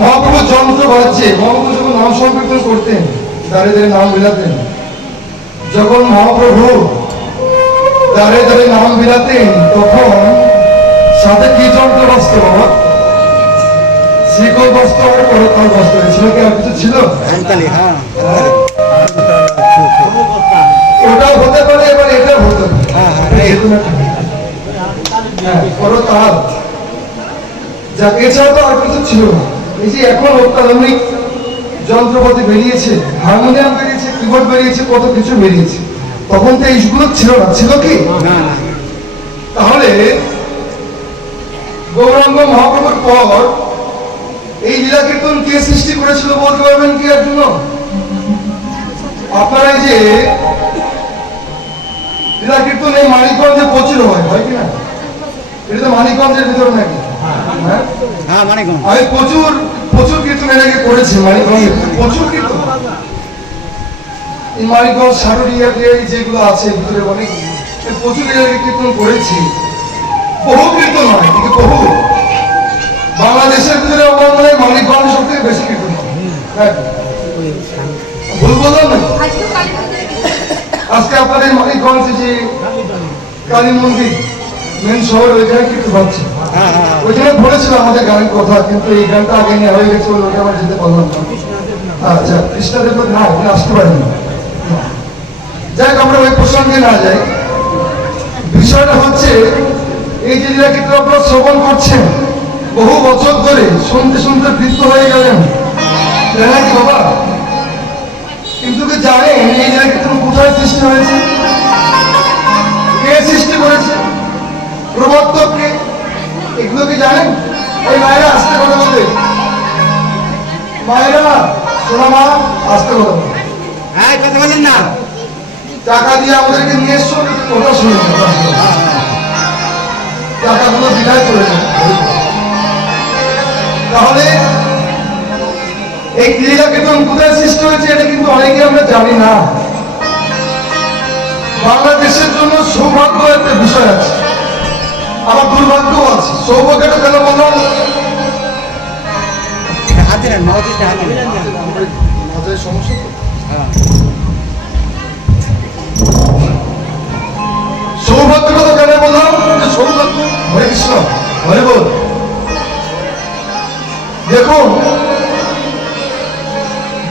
মহাপ্রভু যন্ত্র বাজছে, মহাপ্রভু যখন নাম সংকীর্তন করতেন, দাঁড়িয়ে দাঁড়িয়ে নাম বিলাতেন, যখন মহাপ্রভু দাঁড়িয়ে দাঁড়িয়ে নাম বিলাতেন, তখন সাথে কি যন্ত্র বাজত বাবা? শিকল বাজত আর করতাল বাজত, ছিল কি আর কিছু ছিল? ওটাও হতে পারে, এবার এটাও হতে পারে, করতাল। যাক, এছাড়া তো আর কিছু ছিল না। এই যে এখন অত্যাধুনিক যন্ত্রপাতি বেরিয়েছে, হারমোনিয়াম বেরিয়েছে, কিবোর্ড বেরিয়েছে, কত কিছু বেরিয়েছে, তখন তো এইগুলো ছিল না। ছিল কি? তাহলে গৌরাঙ্গ মহাপ্রভুর পর এই লীলা কীর্তন কে সৃষ্টি করেছিল বলতে পারবেন কি এর জন্য? আপনারা এই যে লীলা কীর্তন এই মানিকগঞ্জে প্রচুর হয় কিনা? এটা তো মানিকগঞ্জের ভিতরে নাকি? আমি প্রচুর কীর্তন এর আগে করেছি মানিকগঞ্জে, প্রচুর কীর্তন। এই মানিকগঞ্জ সারুরিয়া যেগুলো আছে ভিতরে অনেক প্রচুর এর আগে কীর্তন করেছি। বহু কীর্তন হয়, কিন্তু বহু বাংলাদেশের ভিতরে আমার মনে হয় মানিকগঞ্জ সব থেকে বেশি কীর্তন হয়। ভুল বললাম না? আজকে আপনাদের মানিকগঞ্জে যে কালী মন্দির মেন শহর, ওইখানে কীর্তন হচ্ছে। ওইখানে বলেছিল আমাদের গানের কথা, কিন্তু এই গানটা আগে নিয়ে হয়ে গেছে, ওটা আমার যেতে পারলাম না। আচ্ছা, কৃষ্ণদেব না, ওখানে আসতে পারেনি। যাই হোক, আমরা ওই প্রসঙ্গে না যাই। বিষয়টা হচ্ছে এই যে লীলা কীর্তন আপনারা শ্রবণ করছেন, বহু বছর ধরে শুনতে শুনতে বৃদ্ধ হয়ে গেলেন, তাই কি বাবা? কিন্তু কি জানেন এই লীলা কীর্তন কোথায় সৃষ্টি হয়েছে? কে সৃষ্টি করেছে? প্রবর্তক কে? এগুলো কি জানেন? এই মায়েরা আসতে কথা বলবে, মায়েরা শোনা মা, আসতে কথা বলবে। হ্যাঁ, কথা বলেন না। টাকা দিয়ে আমাদেরকে নিয়ে এসছো, কথা শুনে টাকাগুলো বিদায় করে দেন। তাহলে এই লীলা কীর্তন কোথায় সৃষ্টি হয়েছে এটা কিন্তু অনেকে আমরা জানি না। বাংলাদেশের জন্য সৌভাগ্য একটা বিষয় আছে, আমার দুর্ভাগ্যও আছে। সৌভাগ্যটা কেন বললাম? সমস্যা সৌভাগ্যটা তো কেন বললাম? সৌভাগ্য হরে কৃষ্ণ হরে বল। দেখুন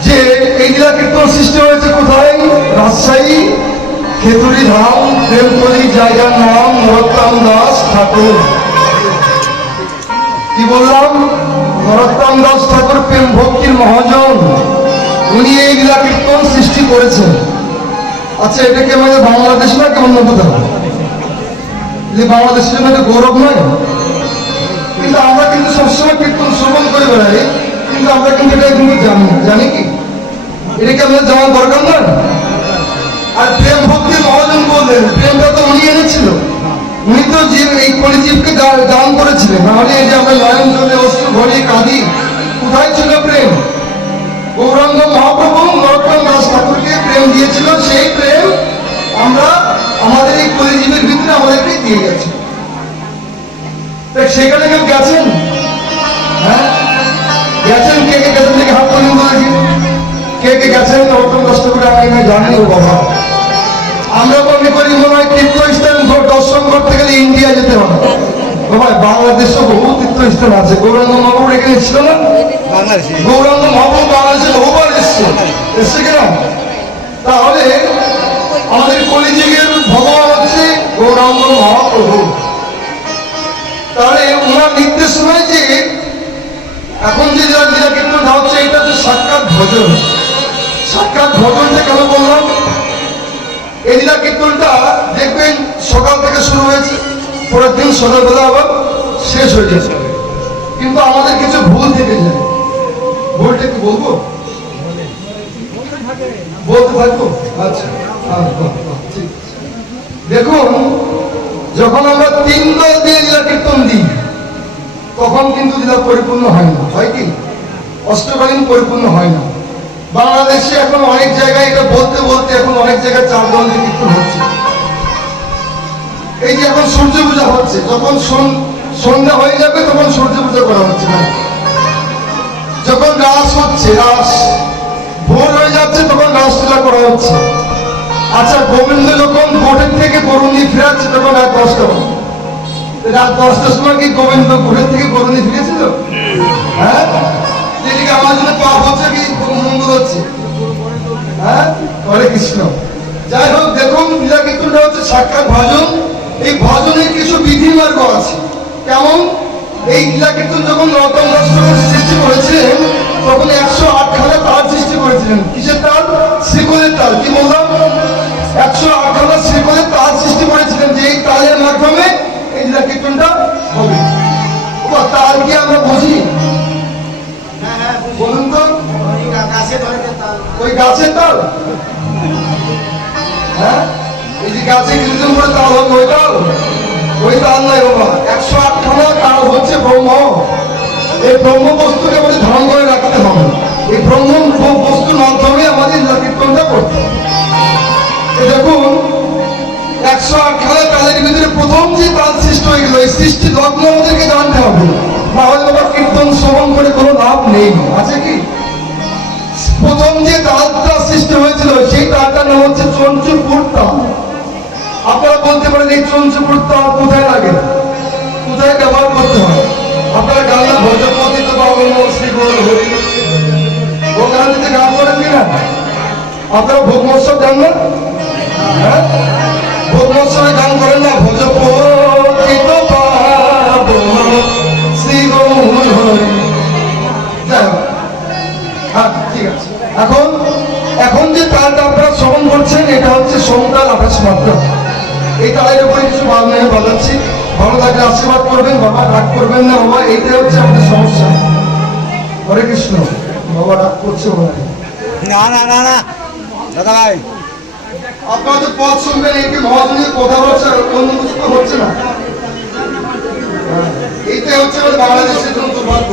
যে এই লীলা কীর্তন সৃষ্টি হয়েছে কোথায়? রাজশাহী খেতুরি ধাম প্রেমতলী, জায়গার নাম নরোত্তম দাস ঠাকুর। কি বললাম? নরোত্তম দাস ঠাকুর প্রেম ভক্তির মহাজন, উনি এই লীলা কীর্তন সৃষ্টি করেছেন। আচ্ছা, এটা কি আমাদের বাংলাদেশ না কি অন্য কোথাও? বাংলাদেশের জন্য এটা গৌরব নয়? কিন্তু আমরা কিন্তু সবসময় কীর্তন শ্রবণ করে বেড়াই, কিন্তু আমরা কিন্তু এটা কিন্তু জানি না। জানি কি? এটা কি আমাদের জানার দরকার নয়? আর প্রেম ভক্তির মহাজন বললেন, প্রেমটা তো উনি এনেছিল, উনি তো এই কলিজীবকে দান করেছিলেন। নাহলে এই যে আমরা নয়ন জলে অশ্রু ভরিয়ে কাঁদি, কোথায় ছিল প্রেম? গৌরাঙ্গ মহাপ্রভু নরোত্তম দাস ঠাকুরকে প্রেম দিয়েছিল, সেই প্রেম আমরা আমাদের এই কলিজীবের ভিতরে আমাদেরকে দিয়ে গেছে। সেখানে কেউ গেছেন? হ্যাঁ গেছেন? কে কে গেছেন থেকে হাত তুলুন দেখি। কে কে গেছেন নরোত্তম দাস ঠাকুর? আমি জানি ও বাবা। আমরা মনে করি মনে হয় তীর্থস্থান দর্শন করতে গেলে ইন্ডিয়া যেতে হবে। বাবা, বাংলাদেশে বহু তীর্থস্থান আছে। গৌরাঙ্গ মহাপ্রভু এখানে ছিল না? গৌরাঙ্গ মহাপ্রভু বাংলাদেশে বহুবার এসছে কেন? তাহলে আমাদের কলিযুগের ভগবান হচ্ছে গৌরাঙ্গ মহাপ্রভু। তাহলে ওনার নির্দেশ নয় যে এখন যে লীলা কীর্তন হচ্ছে এটা হচ্ছে সাক্ষাৎ ভজন। সাক্ষাৎ ভজনটা কেন বললাম? এই লীলা কীর্তনটা দেখবেন সকাল থেকে শুরু হয়েছে, পরের দিন সকালবেলা আবার শেষ হয়ে যাচ্ছে। কিন্তু আমাদের কিছু ভুল থেকে যায়। ভুলটা কি বলবো? বলতে থাকবো? আচ্ছা, ঠিক। দেখুন, যখন আমরা 3 দল দিয়ে লীলা কীর্তন দিই, তখন কিন্তু লীলা পরিপূর্ণ হয় না। হয় কি? অষ্টকালীন পরিপূর্ণ হয় না। বাংলাদেশে এখন অনেক জায়গায় এটা বলতে বলতে এখন অনেক জায়গায় 4 দল দিয়ে কীর্তন হচ্ছে। এই যে এখন সূর্য পূজা হচ্ছে, যখন সন্ধ্যা হয়ে যাবে তখন সূর্য পূজা করা হচ্ছে না, যখন রাস হচ্ছে, রাস ভোর হয়ে যাচ্ছে তখন রাসলীলা করা হচ্ছে। আচ্ছা, গোবিন্দ যখন বোটের থেকে গরু নিয়ে ফিরাচ্ছে তখন রাত 10টা বাজে। রাত 10টার সময় কি গোবিন্দ বোটের থেকে গরু নিয়ে ফিরেছিল? হ্যাঁ, এদিকে আমার জন্য পাপ হচ্ছে কি মঙ্গল হচ্ছে? হ্যাঁ, হরে কৃষ্ণ। যাই হোক, দেখুন লীলা কীর্তনটা হচ্ছে সাক্ষাৎ ভজন। এই ভজনের কিছু বিধিমার্গ আছে। কেমন? এই লীলা কীর্তন যখন রতন দাস ঠাকুর সৃষ্টি করেছিলেন তখন 108 খানা তাল সৃষ্টি করেছিলেন। কিসের তাল? শ্রীকোলের তাল। কি বললাম? 108 খানা শ্রীকোলের তাল সৃষ্টি করেছিলেন, যে এই তালের মাধ্যমে এই লীলা কীর্তনটা হবে। তাল কি আমরা বুঝি? বলুন তো, ওই গাছের তাল? হ্যাঁ, এই যে গাছে কিছুদিন পরে তাল হবে, ওই তাল? ওই তাল নয় বাবা। 108 খানা তাল হচ্ছে ব্রহ্ম। এই ব্রহ্ম বস্তুকে আমাদের ধারণ করে রাখতে হবে। এই ব্রহ্ম বস্তুর মাধ্যমে আমাদের লীলা কীর্তনটা করতে হবে। দেখুন, 108 খানা তালের ভিতরে প্রথম যে তাল সৃষ্টি হয়ে গেল, এই সৃষ্টি লগ্ন আমাদেরকে জানতে হবে, না হলে বাবা কীর্তন শ্রবণ করে কোনো লাভ নেই। আছে কি? প্রথম যে তালটা সৃষ্টি হয়েছিল সেই তালটার নাম হচ্ছে চঞ্চুপুর তাল। আপনারা বলতে পারেন এই চঞ্চুপুর তাল কোথায় লাগে, কোথায় ব্যবহার করতে হয়? আপনারা গান না ভজপতি তো বাবা শ্রী গৌর হরি ওখান থেকে গান করেন কিনা? আপনারা ভোগ মহোৎসব যান না? হ্যাঁ, ভোগ মহোৎসবে গান করেন না? ভজপতি তো বাবা শ্রী গৌর হরি। যাই হোক, ঠিক আছে। এখন যে তালটা আপনারা শ্রবণ করছেন এটা হচ্ছে সোমতাল 28 মাত্রা। এই তালের উপরে কিছু ভাবনা বাজাচ্ছি, ভালো থাকলে আশীর্বাদ করবেন বাবা, রাগ করবেন না বাবা, এইটাই হচ্ছে আমাদের সমস্যা। হরে কৃষ্ণ। বাবা রাগ করছে মনে হয়? না না না না দাদা ভাই, আপনারা তো পথ শুনবেন, এইটি মহাজনীয় কথা হচ্ছে, অন্য কিছু তো হচ্ছে না। এইটাই হচ্ছে আমাদের বাংলাদেশের জন্য দুর্ভাগ্য।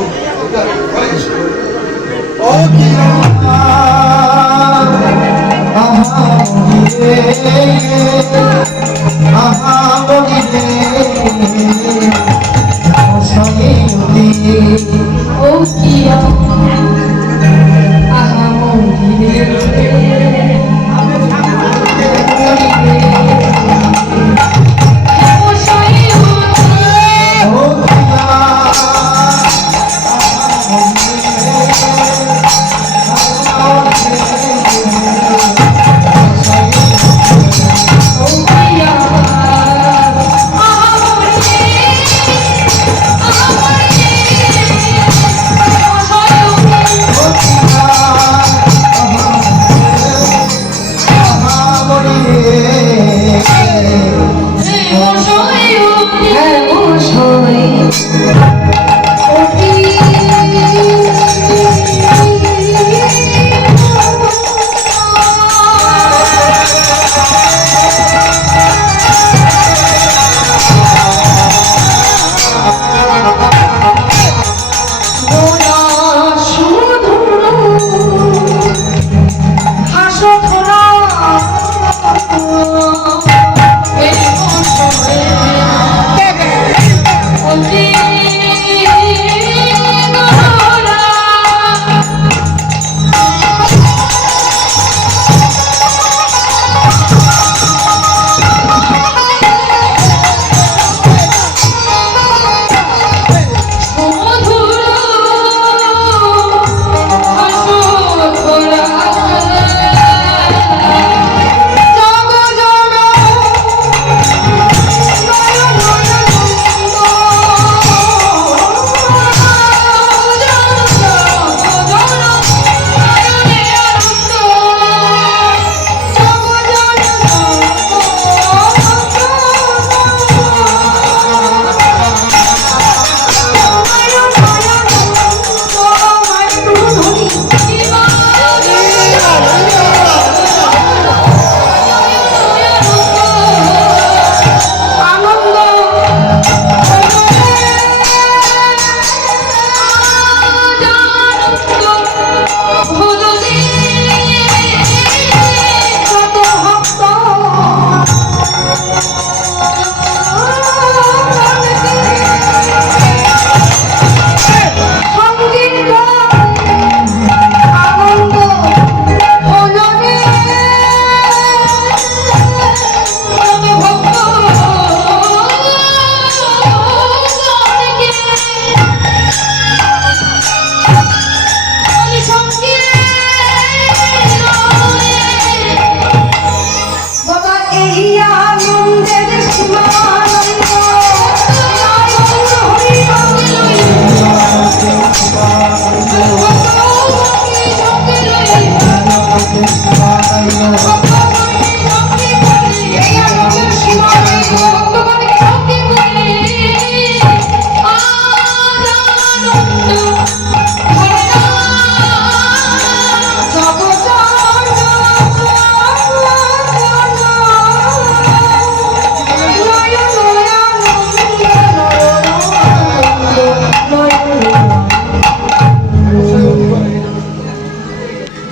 হরে কৃষ্ণ। ও কি Oh,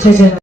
জয় জয়